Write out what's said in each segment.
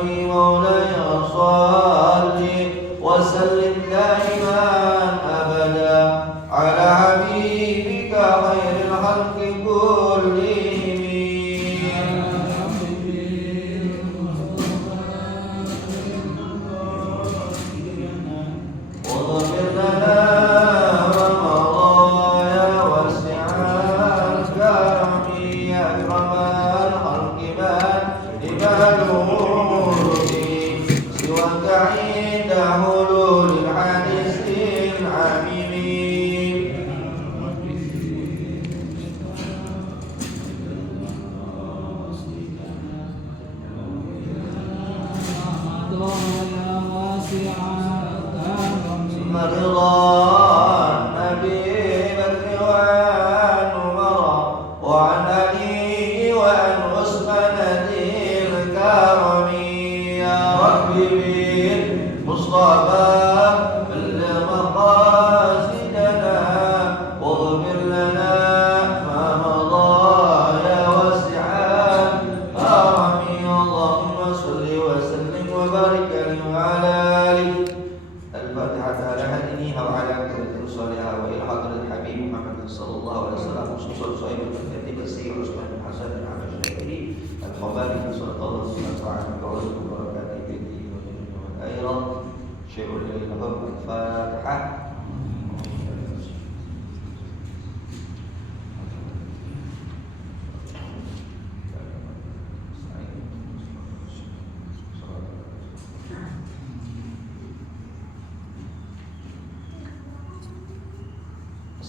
ربي مولاي صل وسلم دائما أبدا على حبيبك خير الخلق كلهم. واغفر لنا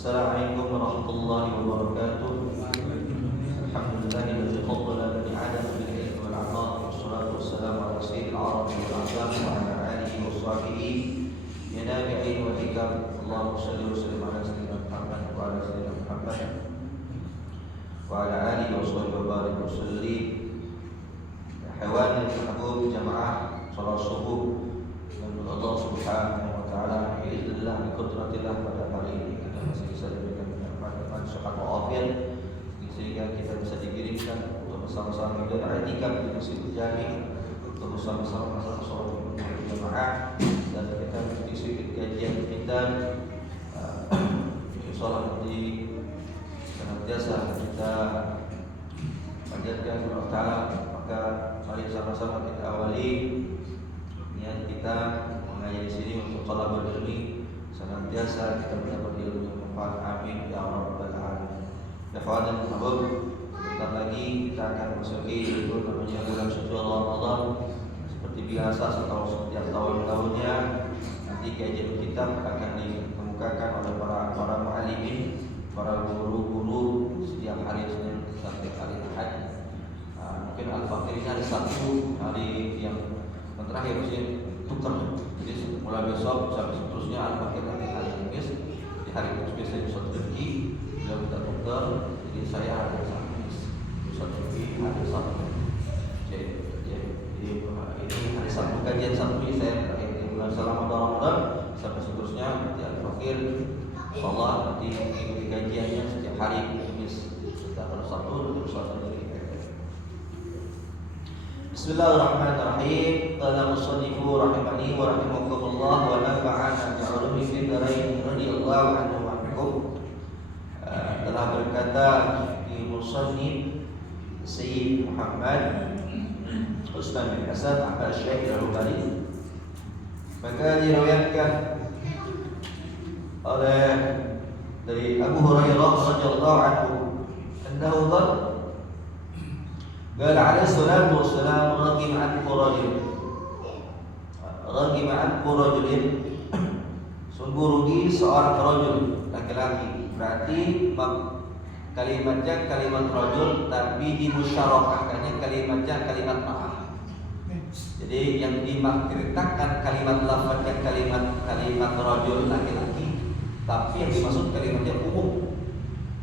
Assalamualaikum warahmatullahi wabarakatuh. Alhamdulillahilladzi faddala bani Adam bil ilmi wal 'ataa wassalatu wassalamu ala sayyidil arabi wal 'ajam wa ala alihi wa sahbihi ya nabi'in wa hikam. Allahumma shalli wa sallim ala sayyidina Muhammad wa ala sayyidina Muhammad wa ala alihi wa sahbihi wa barik wa sallim. Hawan al-mahbub jamaah salat subuh dan Allah Subhanahu wa taala biiznillah bi qudratillah pada hari ini masih bisa diberikan manfaat sehat walafiat sehingga kita bisa digiringkan untuk bersama-sama beribadah i'tikaf di Masjid Jami, untuk bersama-sama masalah sholat berjamaah, dan kita mengikuti kajian kita sholat di senantiasa kita panjatkan kepada Ta'ala. Maka mari sama-sama kita awali niat kita mengaji di sini untuk sholat berilmi, senantiasa kita mendapat ilmu yang bermanfaat. Amin ya rabbal alamin. Dafa'an mahbub, sebentar lagi kita akan masuki itu namanya bulan suci Ramadan. Seperti biasa setiap tahun-tahunnya nanti kajian kita akan dikemukakan oleh para muallimin, para guru-guru setiap hari Senin sampai hari Ahad. Mungkin Al-Fakir ini hari Sabtu, hari yang terakhir mesti tukar. Jadi mulai besok sampai seterusnya Al-Fakir nanti hari Kamis. Di hari Kamis biasanya Ustaz Rifki, beliau minta tukar. Jadi saya hari Kamis, Ustaz Rifki hari Sabtu. Jadi ini hari Sabtu, kajian Sabtu ini saya bulan selama Ramadan sampai seterusnya nanti Al-Fakir insyaallah nanti mengikuti kajiannya setiap hari Kamis. Setiap hari Sabtu terus Ustaz Rifki. Bismillahirrahmanirrahim. Qala musannifu rahimani wa rahimakumullah wa nafa'ana bi'ulumihi fid dharain radhiyallahu anhu wa anhum. Telah berkata di musannif Sayyid Muhammad Utsman bin Hasan Al-Syaikh Al-Bukhari, maka diriwayatkan oleh dari Abu Hurairah radhiyallahu anhu annahu قال عليه الصلاة والسلام رغم عنه رجل sungguh rugi seorang rajul laki-laki. Berarti kalimatnya kalimat rajul tapi dimusyarakahkannya kalimatnya kalimat ma'ah. Jadi yang dimakritakkan kalimat lafaznya kalimat rajul laki-laki, tapi yang dimaksud kalimatnya umum.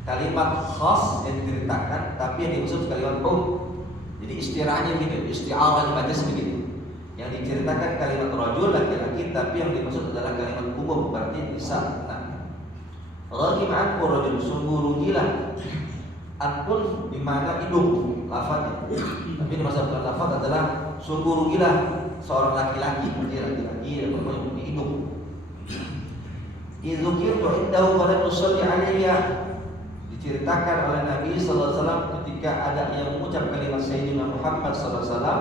Kalimat khas yang diceritakan tapi yang dimaksud kalimat umum. Jadi istirahnya gitu, isti'arah majaz begitu. Yang diceritakan kalimat rajul laki-laki tapi yang dimaksud adalah kalimat umum, berarti bisa. Nah, ragim anhu rajul, sungguh rugilah. Anpun di mana hidung lafaznya. Tapi di masa bukan lafaz adalah sungguh rugilah seorang laki-laki yang punya hidung. Idzukirtu indahu falam yusalli alayya, diceritakan oleh Nabi sallallahu alaihi wasallam ketika ada yang mengucap kalimat Sayyidina Muhammad sallallahu alaihi wasallam,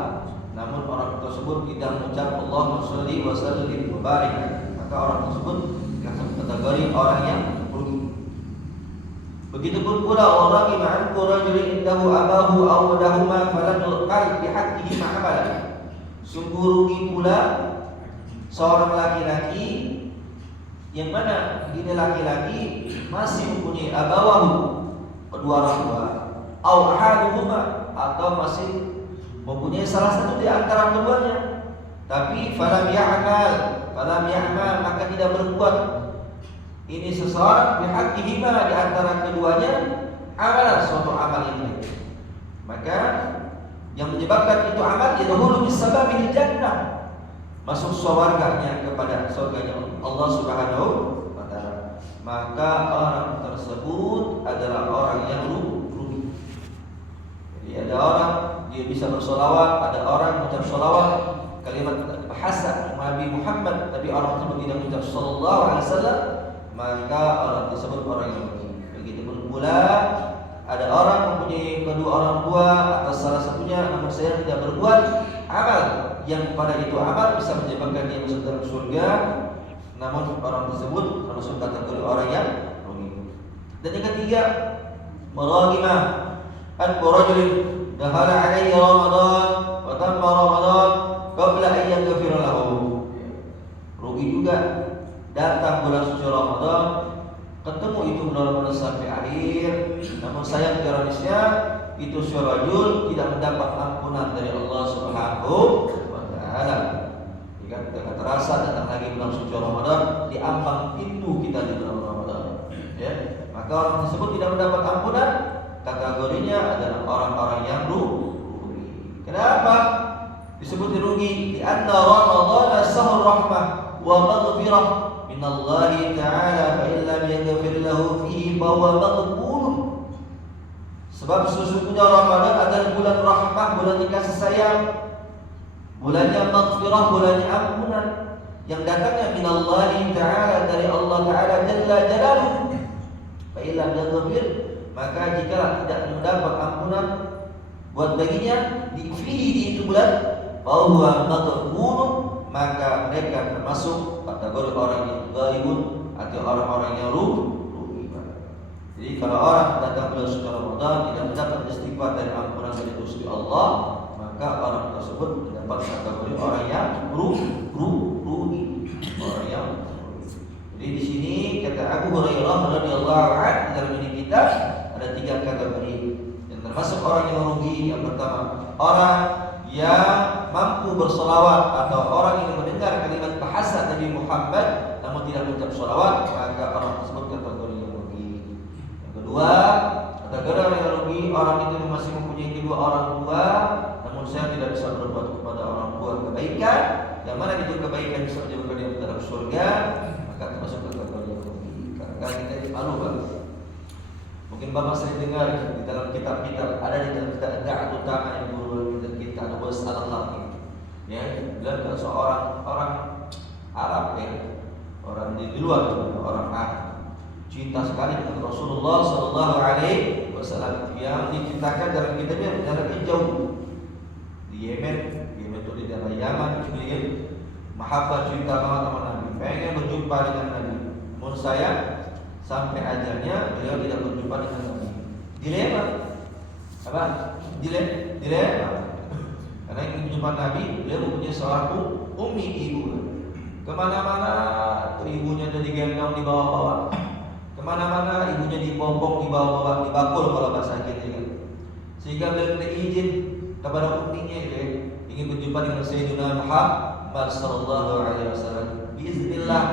namun orang tersebut tidak mengucap Allahumma shalli wa sallim wa barik, maka orang tersebut masuk kategori orang yang rugi. Begitupun pula orang iman rajulin indahu abahu aw wadahuma falam yuqal bihaqqihi ma'amalan. Sungguh rugi pula seorang laki-laki yang mana ini laki-laki masih mempunyai abawahu, kedua orang tua, aw ahaduhuma, atau masih mempunyai salah satu di antara keduanya, tapi falam ya'mal, maka tidak berbuat ini seseorang bihaqqihima, di antara keduanya amalan, suatu amal yang baik, maka yang menyebabkan itu amal yadkhulu bisababil jannah, masuk surganya kepada surganya Allah Subhanahu wa taala, maka orang tersebut adalah orang yang rugi. Jadi ada orang dia bisa bersolawat, ada orang mengucap solawat kalimat bahasa Nabi Muhammad, tapi orang tersebut tidak mengucap sallallahu alaihi wasallam, maka orang tersebut orang yang rugi. Begitupun pula ada orang mempunyai kedua orang tua atau salah satunya, namun saya tidak berbuat amal yang pada itu amal bisa menyebabkan dia masuk dalam surga, namun orang tersebut termasuk kategori orang yang rugi. Dan yang ketiga, muraghimah an rajulin dakhala alayhi Ramadan wa tamma Ramadan qabla an yaghfira lahu. Rugi juga, datang bulan suci Ramadan, ketemu itu bulan Ramadan sampai akhir, namun sayang ironisnya itu syurajul tidak mendapat ampunan dari Allah Subhanahu wa taala. Jika dengan terasa datang lagi bulan suci Ramadan, di ambang pintu kita di bulan Ramadan, ya, maka orang tersebut tidak mendapat ampunan. Kategorinya adalah orang-orang yang rugi. Kenapa disebut rugi? Di anna Ramadan sahur rahmah wa maghfirah min Allah Ta'ala, fa in lam yaghfir lahu fihi fa huwa maghfurun. Sebab sesungguhnya Ramadan adalah bulan rahmah, bulan kasih sayang, bulannya maghfirah, bulannya ampunan, yang datangnya min Allah Ta'ala, dari Allah Ta'ala Jalla Jalaluhu. Fa in lam yaghfir, maka jika tidak mendapat ampunan buat baginya di itu bulan, bahwa maghfurun, maka mereka termasuk kategori orang yang ghaibun atau orang-orang yang rugi. Jadi kalau orang datang bulan suci Ramadan tidak mendapat istighfar dari ampunan dari Gusti Allah, maka orang tersebut mendapat kategori orang yang rugi. Orang yang rugi. Jadi di sini kata Abu Hurairah radhiyallahu anhu, dalam ini kita ada 3 kategori yang termasuk orang yang rugi. Yang pertama, orang yang mampu bersolawat atau orang yang mendengar kalimat bahasa Nabi Muhammad namun tidak mengucap solawat, maka orang tersebut kategori yang rugi. Yang kedua, kategori orang yang rugi, orang itu masih mempunyai kedua orang tua, namun saya tidak bisa berbuat kepada orang tua kebaikan, yang mana itu kebaikan bisa menyebabkan dia dalam surga, maka termasuk kategori yang rugi. Karena kita malu banget. Mungkin Bapak sering dengar di dalam kitab-kitab, ada di dalam kitab Da'at Utama yang guru kita Abbas Al-Qarni, ya, bilang kalau seorang orang Arab, ya, orang di luar, orang Arab, cinta sekali dengan Rasulullah Sallallahu Alaihi Wasallam, yang diceritakan dalam kitabnya jaraknya jauh di Yemen itu di daerah Yaman, dia mahabbah cinta banget sama Nabi, pengen berjumpa dengan Nabi, namun saya sampai ajalnya beliau tidak berjumpa dengan Nabi. Dilema, apa? Dilema. Karena ingin berjumpa Nabi, beliau mempunyai seorang ummi, ibu. Kemana-mana ibunya jadi gendong di bawah-bawah. Kemana-mana ibunya dibopong di bawah-bawah, dibakul kalau bahasa kita kan. Sehingga beliau minta izin kepada umminya, ingin berjumpa dengan Sayyidina Muhammad sallallahu alaihi wasallam. Biiznillah,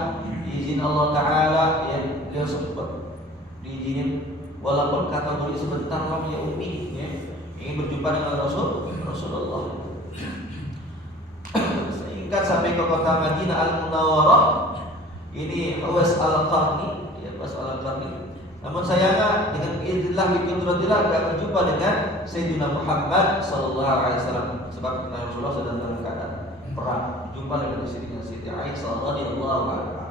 izin Allah Ta'ala, ya, beliau sempat diizinin walaupun kategori sebentar namanya ummi, ya, ingin berjumpa dengan Rasulullah. Sehingga sampai ke kota Madinah Al-Munawwarah, ini Uwais Al-Qarni, ya, Uwais Al-Qarni Namun sayangnya dengan izinillah biqudratillah tidak berjumpa dengan Sayyidina Muhammad sallallahu alaihi wasallam, sebab Rasulullah sedang dalam keadaan perang, jumpa dengan istrinya Siti Aisyah radhiyallahu anha.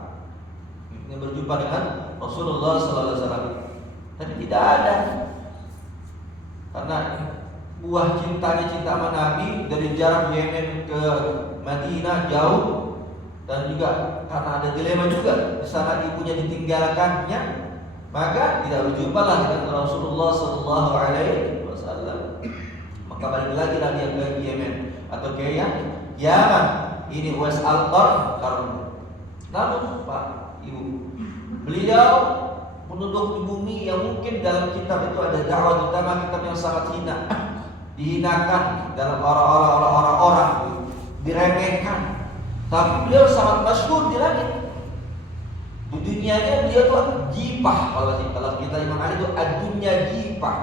Ini berjumpa dengan Rasulullah sallallahu alaihi wasallam. Tapi tidak ada, karena buah cintanya, cinta sama Nabi dari jarak Yemen ke Madinah jauh, dan juga karena ada dilema juga di sana ibunya ditinggalkannya, maka tidak berjumpalah dengan Rasulullah sallallahu alaihi wasallam. Maka balik lagi dia ke Yemen atau ke Yaman. Ini Uwais al-Qarni. Namun Pak Ibu, beliau menunduk di bumi yang mungkin dalam kitab itu ada dakwah utama, kitab yang sangat hina, dihinakan dalam orang-orang, diremehkan. Tapi beliau sangat masyhur di langit. Di dunianya beliau tuh jipah. Kalau kita Imam Ali itu dunia jipah.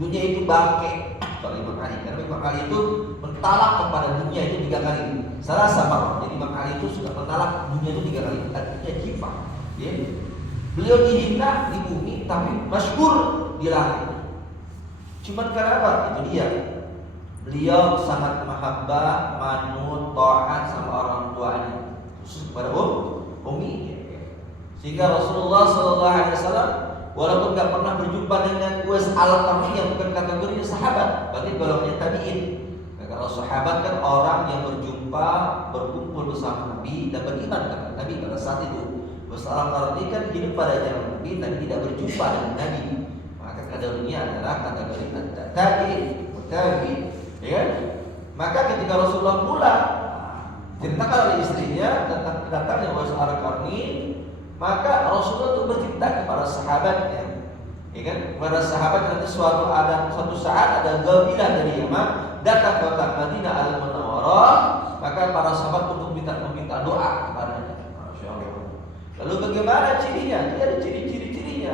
Dunia itu bangke. Kalau Imam Ali, karena Imam Ali itu mentalak kepada dunia itu 3 kali. Salah sama. Jadi Imam Ali itu sudah mentalak dunia itu 3 kali. Dunia jipah. Ya. Beliau dihina di bumi, tapi masyhur di langit. Cuman kenapa? Itu dia. Beliau sangat mahabbah, manut, taat sama orang tuanya, khusus kepada ummi. Sehingga Rasulullah SAW walaupun gak pernah berjumpa dengan Uwais al-Qarni yang bukan kategorinya sahabat, berarti golongannya tabi'in. Kalau sahabat kan orang yang berjumpa, berkumpul bersama Nabi dan beriman kepada Nabi pada saat itu. Uwais al-Qarni kan hidup pada zaman Nabi dan tidak berjumpa dengan Nabi. Maka kategorinya adalah kategori tabi'in. Ya. Maka ketika Rasulullah pulang, ceritakan oleh istrinya tentang kedatangan Uwais al-Qarni, maka Rasulullah itu bercerita kepada sahabatnya, ya kan? Kepada sahabat nanti suatu saat ada kabilah dari Yaman datang ke kota Madinah al-Munawwarah, maka para sahabat untuk meminta doa kepadanya. Masya Allah. Lalu bagaimana cirinya? Dia ada ciri-cirinya.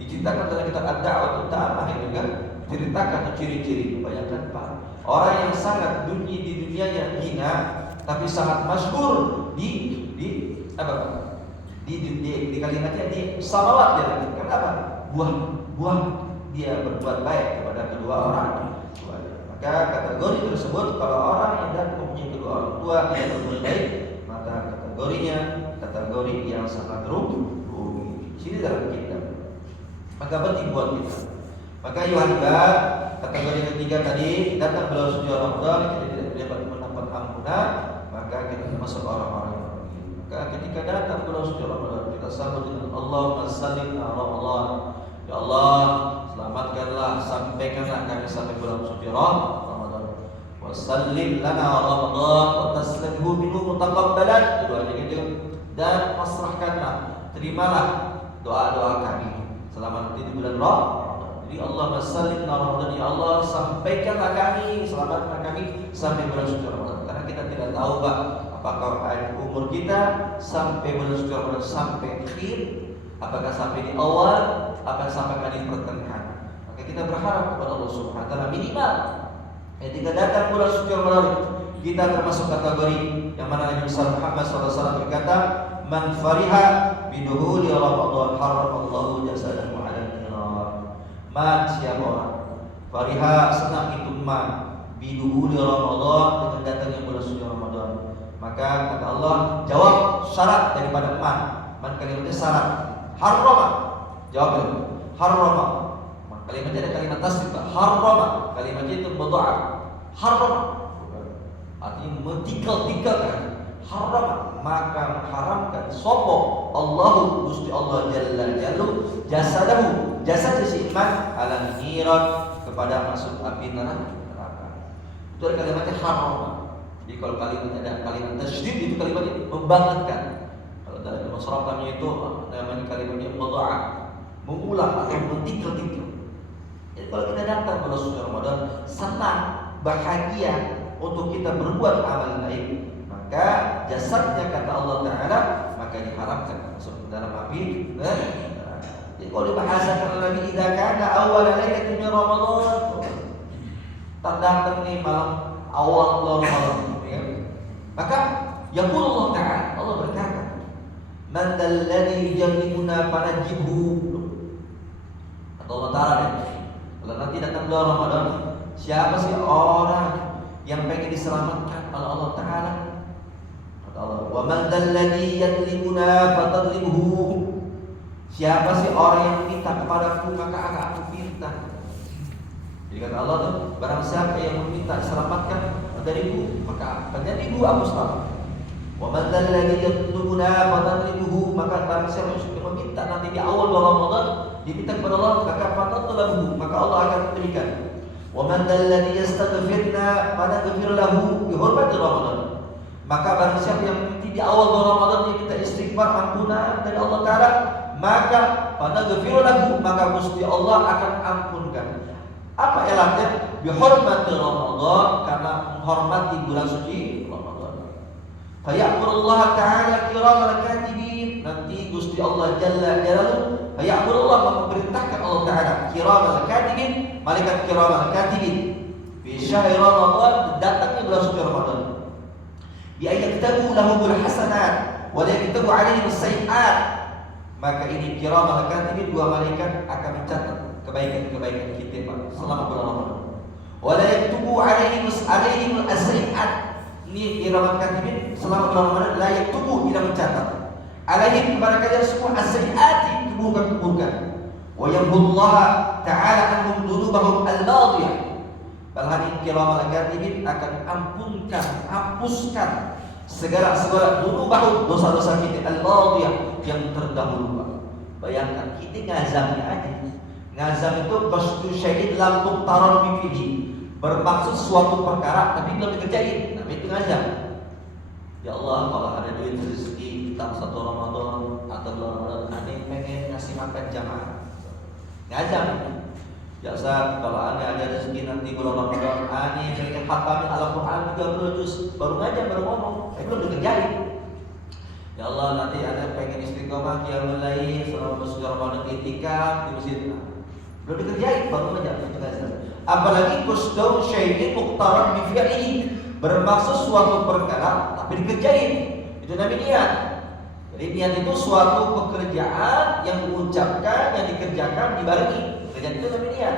Diceritakan dalam kitab Ad-Da'wah Utama, itu kan? Ceritakan ciri-ciri. Bayangkan Pak, orang yang sangat di dunianya hina, tapi sangat masyhur di apa Pak? Di kalimatnya di samawat dia lagi. Kenapa? Buah dia berbuat baik kepada kedua orang tua. Maka kategori tersebut, kalau orang yang dan mempunyai kedua orang tua tidak berbuat baik, maka kategorinya kategori yang sangat rugi. Sini dalam kitab. Maka penting buat kita. Maka Yuhanibah, kategori ketiga tadi, datang bulan suci Ramadan, kita tidak dapat mendapat ampunan, maka kita termasuk orang-orang. Maka ketika datang bulan suci Ramadan, kita sambut dengan Allahumma sallimna Ramadan. Ya Allah, selamatkanlah, sampaikanlah kami sampai bulan suci Ramadan. Wa sallim lana Ramadan wa taslimhu minhu mutaqabbalan. Doanya gitu. Dan pasrahkanlah, terimalah doa-doa kami selama nanti di bulan Ramadan. Jadi Allahumma sallimna Ramadan, ya Allah, sampaikanlah kami, selamatkan kami sampai bulan suci Ramadan. Karena kita tidak tahu Pak, apakah umur kita sampai bulan suci Ramadan sampai akhir, apakah sampai di awal, apakah sampai di pertengahan. Maka kita berharap kepada Allah Subhanahu wa taala minimal ketika datang bulan suci Ramadan kita termasuk kategori yang mana Nabi Muhammad SAW berkata, man fariha biduhuli Ramadan haramallahu jasadahu 'ala an-nar. Man, siapa orang fariha, senang itu man biduhuli Ramadan, dengan datangnya bulan suci Ramadan, maka kata Allah, jawab syarat daripada man. Man kalimatnya syarat. Harrama, jawab harrama. Kalimatnya ada kalimat tasdid. Harrama, kalimatnya itu mudha'af. Harrama artinya mentikal-tikalkan. Harrama, maka mengharamkan sopo Allahu Gusti Allah Jalla Jalla jasadahu, jasad si iman ala niran, kepada masuk api neraka. Itu ada kalimatnya harrama. Jadi kalau kalimat ada kalimat tasydid, itu kalimatnya membangkitkan. Kalau dalam ilmu sharaf namanya itu namanya kalimatnya mudha'af, mengulang atau mentikal-tikal. Jadi kalau kita datang bulan suci Ramadan senang, bahagia untuk kita berbuat amal baik, maka jasadnya kata Allah Ta'ala maka diharamkan masuk ke dalam api neraka. Jadi kalau dibahasakan lagi, idza kana awwal lailatin min Ramadan, datang nih malam awal Ramadan, ya. Maka yaqul Allah Ta'ala, Allah berkata, man dalladhi yujannibuna fanajibhu. Ta'ala deh. Kalau nanti datang bulan Ramadan, siapa sih orang yang pengen diselamatkan oleh Allah Ta'ala? Kata Allah, wa man dzalladzi yadlimuna fatadlimhu. Siapa sih orang yang minta kepadaku maka akan aku minta. Jadi kata Allah tuh, barang siapa yang meminta diselamatkan dariku maka menjadiku aku selamat. Wa man dzalladzi yatlubuna fatadlimhu. Maka barang siapa yang meminta nanti di awal bulan Ramadan diminta kepada Allah maka fatadlimhu, maka Allah akan berikan. Wa man dzalladzi yastaghfirna fanaghfir lahu bi hurmati Ramadan. Maka barang siapa yang nanti di awal bulan Ramadan diminta istighfar ampunan dari Allah Ta'ala, maka fanaghfir lahu, maka Gusti Allah akan ampunkan. Apa elatnya? Bi hurmati Ramadan, karena menghormati bulan suci Ramadan. Fa ya'murullah Ta'ala kiramal katibin. Nanti Gusti Allah Jalla Jalaluhu fa ya'murullah, memerintahkan Allah Ta'ala kiramal katibin, malaikat kiramal katibin fi syahr Ramadan, datangnya bulan suci Ramadan. Bi ayaktabu lahumul hasanat wa la yaktabu alaihim as-sayyi'at. Maka ini kiramal katibin, dua malaikat akan mencatat kebaikan-kebaikan kita Pak selama bulan Ramadan. Wa la yaktubu alaihim as-sayyi'at. Ini kiramal katibin selama bulan Ramadan, la yaktubu, tidak mencatat alaihim kepada kalian semua as-sayyi'ati, keburukan-keburukan. Wa yamhullah ta'ala anhum dzunubahum al-madiyah. Bahkan kiramal katibin akan ampunkan, hapuskan segala dzunubahum, dosa-dosa kita al-madiyah, yang terdahulu Pak. Bayangkan kita ngazamnya aja. Ngazam itu qasdu syai'in lam tuqtarar bihi, bermaksud suatu perkara tapi belum dikerjain. Nah, itu ngazam. Ya Allah, kalau ada duit rezeki tentang satu Ramadan atau bulan Ramadan, aneh pengen ngasih makan jamaah. Ngazam. Ya Ustaz, kalau aneh ada rezeki nanti bulan Ramadan, aneh pengen khatamin Al-Quran 30 juz, baru ngajak, baru ngomong, tapi belum dikerjain. Ya Allah, nanti aneh pengen istiqomah qiyamul lail selama bulan Ramadan, itikaf di masjid. Belum dikerjain, baru ngajak, itu ngazam. Apalagi qasdu syai'in muqtaran bi fi'lihi, bermaksud suatu perkara tapi dikerjain, itu namanya niat. Jadi niat itu suatu pekerjaan yang diucapkan, yang dikerjakan, dibarengi. Kerjaan itu namanya niat.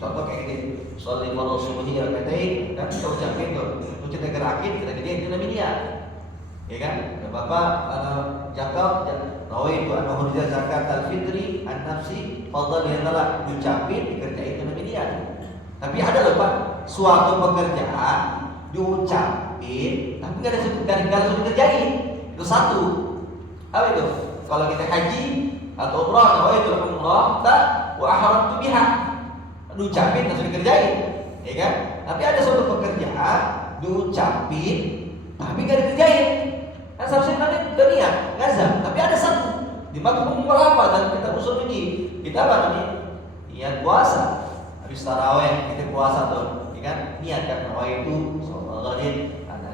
Contoh kayak gini, sholat fardhu subuhi rakaatain, kan kita ucapin tuh, itu kita gerakin, kita kerjain, itu namanya niat. Ya kan? Ya Bapak zakat, nawaitu an ukhrijal zakat al-fitri an-nafsi fadlan yatala, diucapin, dikerjain, itu namanya niat. Tapi ada loh Pak, suatu pekerjaan diucapin tapi nggak ada langsung dikerjain. Itu satu. Apa itu? Kalau kita haji atau umrah, nawaitu umrah ta wa ahramtu biha, diucapin langsung dikerjain, ya kan? Tapi ada suatu pekerjaan diucapin tapi nggak dikerjain. Kan seharusnya nanti udah niat, ngazam. Tapi ada satu di makom apa dan kita usul ini, kita apa namanya? Niat puasa. Habis taraweh kita puasa tuh, ya kan? Niat kan nawaitu sallallahu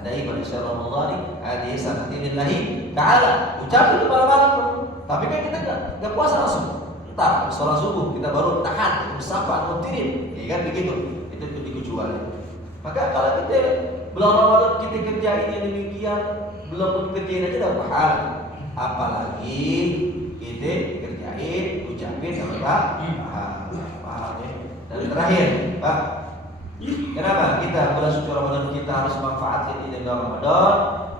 adai pada syahr Ramadan adi sanati lillahi ta'ala. Ucapin itu malam-malam tuh. Tapi kan kita enggak puasa langsung. Entar sholat subuh kita baru tahan, bersapa, mutirin, ya kan begitu. Itu dikecuali. Maka kalau kita bulan Ramadan kita kerjain yang demikian, belum kerjain aja dapat pahala. Apalagi kita kerjain, ucapin dapat pahala. Paham ya? Dan terakhir, Pak, kenapa kita bulan suci Ramadan kita harus manfaatkan ini bulan Ramadan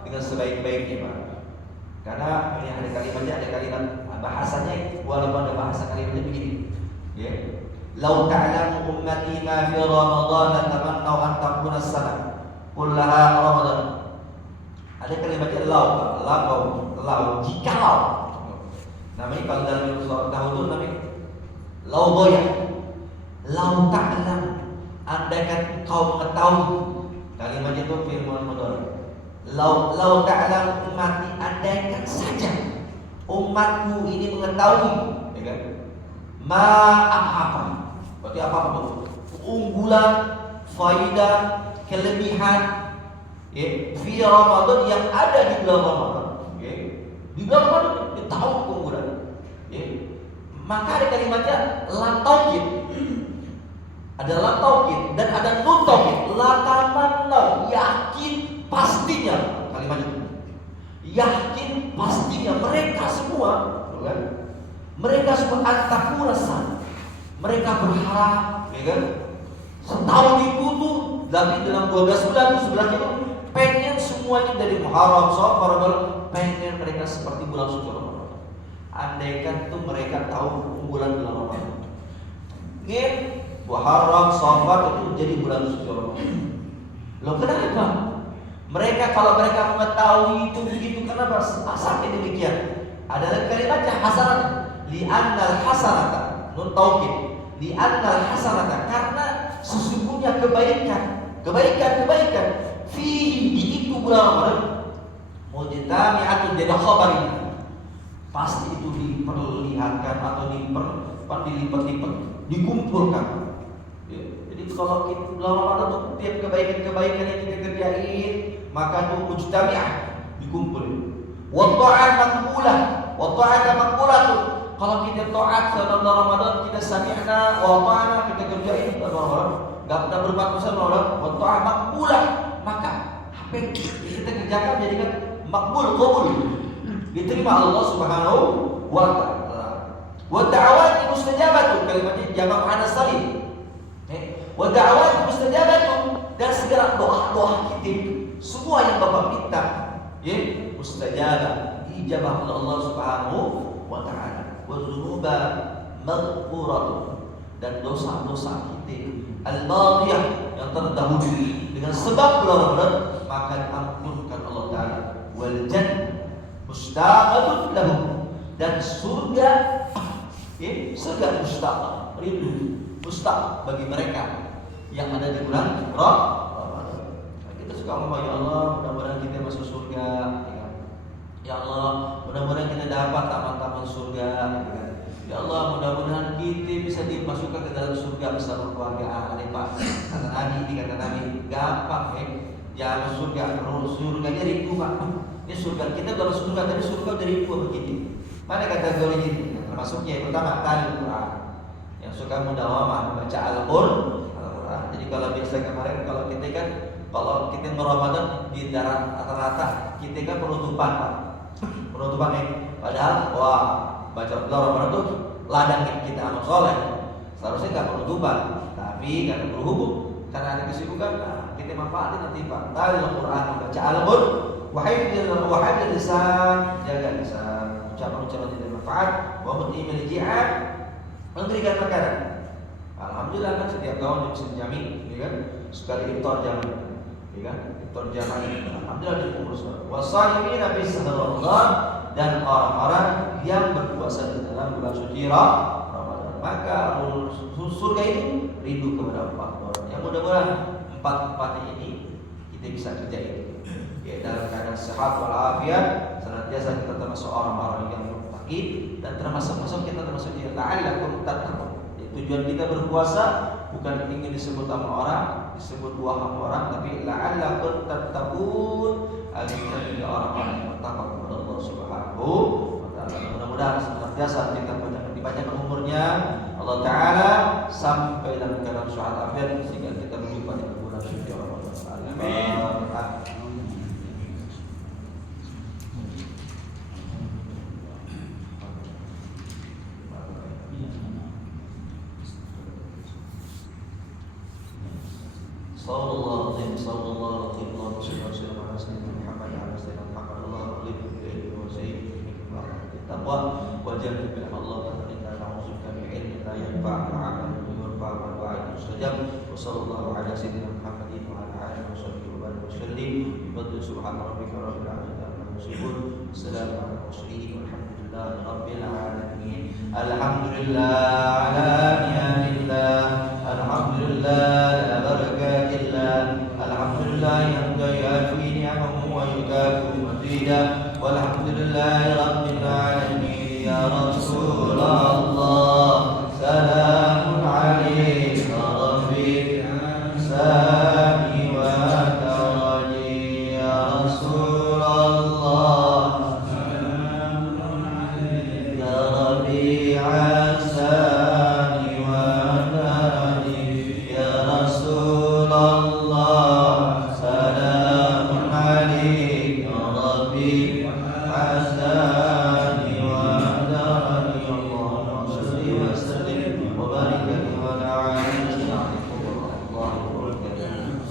dengan sebaik-baiknya, Pak? Karena ini ada kalimatnya, ada kalimat bahasanya, walaupun ada bahasa kalimatnya begini, ya. Lau ta'lamu ummati ma fi Ramadan tamannau an takuna as-sana kullaha Ramadan. Ada kalimatnya lau, jikalau. Namanya kalau dalam ilmu dahulu namanya lau goyah. Lau ta'lam, andaikan kau mengetahui, kalimatnya itu firman mudhari. Lau ta'lam ummati, andaikan saja umatku ini mengetahui, ya kan? Ma apa-apa. Berarti apa-apa itu? Keunggulan, faidah, kelebihan, ya, fi Ramadan yang ada di bulan Ramadan, ya. Di bulan Ramadan dia tahu keunggulan, ya. Maka ada kalimatnya lam taukid. Ada lam taukid dan ada nun taukid. La tamannau, yakin pastinya kalimat itu. Yakin pastinya mereka semua, kan? Mereka semua antakurasan Mereka berharap, ya kan? Setahun itu tuh, tapi dalam 12 bulan 11 itu pengen semuanya dari Muharram, Safar, pengen mereka seperti bulan suci Ramadan. Andaikan tuh mereka tahu bulan Ramadan, ingin Muharram, Safar itu jadi bulan suci Ramadan. Loh kenapa? Mereka kalau mereka mengetahui itu begitu, kenapa sampai demikian? Adalah kalimatnya hasanah, li'annal hasanata, nun taukid, li'annal hasanata, karena sesungguhnya kebaikan fihi di itu bulan Ramadan mujtami'atun, jadi khabar ini pasti itu diperlihatkan atau dilipat-lipat, dikumpulkan. Ya. Jadi kalau kita bulan Ramadan tuh tiap kebaikan yang kita kerjain, maka itu mujtami'ah, dikumpul. Wa ta'at maqbulah, wa ta'at maqbulah tuh. Kalau kita taat selama Ramadan, kita sami'na wa ta'ana, kita kerjain selama Ramadan, enggak pernah bermaksud Ramadan, wa ta'at maqbulah, maka apa yang kita kerjakan jadikan makbul, qabul, diterima Allah Subhanahu wa ta'ala. Wa da'awati mustajabatu, kalimatnya jamak muannas salim. Wa da'awati mustajabatu, dan segala doa-doa kita semua yang Bapak minta, ya, mustajabah, ijabah oleh Allah Subhanahu wa ta'ala. Wa dzunuba maghfuratun, dan dosa-dosa kita al-madiyah yang terdahulu dengan sebab bulan Ramadan maka diampunkan Allah Ta'ala. Wal jannah mustaqatun lahum, dan surga, ya, surga mustaqat, rindu mustaq bagi mereka yang ada di bulan Ramadan. Kita suka ngomong, ya Allah, mudah-mudahan kita masuk surga, ya. Ya Allah, mudah-mudahan kita dapat taman-taman surga, ya. Ya Allah, mudah-mudahan kita bisa dimasukkan ke dalam surga bersama keluarga. Pak, kata Nabi, gampang, ya. Jangan surganya ribu, Pak. Ini surga kita bukan surga, tapi surga dari ribu begini. Mana kategori ini? Termasuknya yang pertama Al-Quran, yang suka mudawamah membaca Al-Quran. Jadi kalau biasa kemarin kalau kita kan, kalau kita Ramadan di darat rata-rata kita kan penutupan, Pak. Penutupan ini. Padahal wah, baca Ramadan itu ladang kita amal soleh. Seharusnya nggak penutupan, tapi karena berhubung, karena ada kesibukan, kita manfaatin nanti, Pak. Al-Quran, membaca Al-Quran, wahai lisan, jaga lisan, ucapan-ucapan yang bermanfaat, wa mut'imil ji'ad, memberikan makanan. Alhamdulillah kan setiap tahun di Masjid Jami, ya kan, sekali iftar jami, ya kan, iftar jami. Alhamdulillah diurus. Wasaimin fi syahr Ramadan, dan orang-orang yang berpuasa di dalam bulan suci Ramadan, maka surga itu rindu kepada empat orang. Yang mudah-mudahan empat ini kita bisa kerjain. Ya, dalam keadaan sehat walafiat, senantiasa kita termasuk orang-orang yang bertakwa, dan termasuk kita termasuk dia la'allakum tattaqun. Tujuan kita berpuasa bukan ingin disebut sama orang, disebut dua sama orang, tapi la'allakum tattaqun, agar kita menjadi orang-orang yang bertakwa kepada Allah Subhanahu wa ta'ala. Mudah-mudahan senantiasa kita dipanjangkan umurnya Allah Ta'ala sampai dalam keadaan sehat afiat, sehingga kita berjumpa di bulan suci Ramadan. Amin. Sallallahu alaihi wasallam, Allahumma shalli ala sayyidina Muhammad wa ala sayyidina Muhammad, Allahumma salli wa sallim ala taqwa wa jannah bil Allah wa inna na'udzubika min ilmin la yanfa'u wa 'amalin la yurfa'u wa du'a'in mustajab. Wa sallallahu ala sayyidina Muhammadin wa ala alihi wa sahbihi wa sallim. Bi subhana rabbika rabbil izzati amma yasifun, assalamu ala mursalin, walhamdulillahi rabbil alamin. Alhamdulillah ala ni'matillah, alhamdulillah ala barakatillah, alhamdulillah yang yafi ni'amahu wa yukafi mazida, walhamdulillahi rabbil alamin.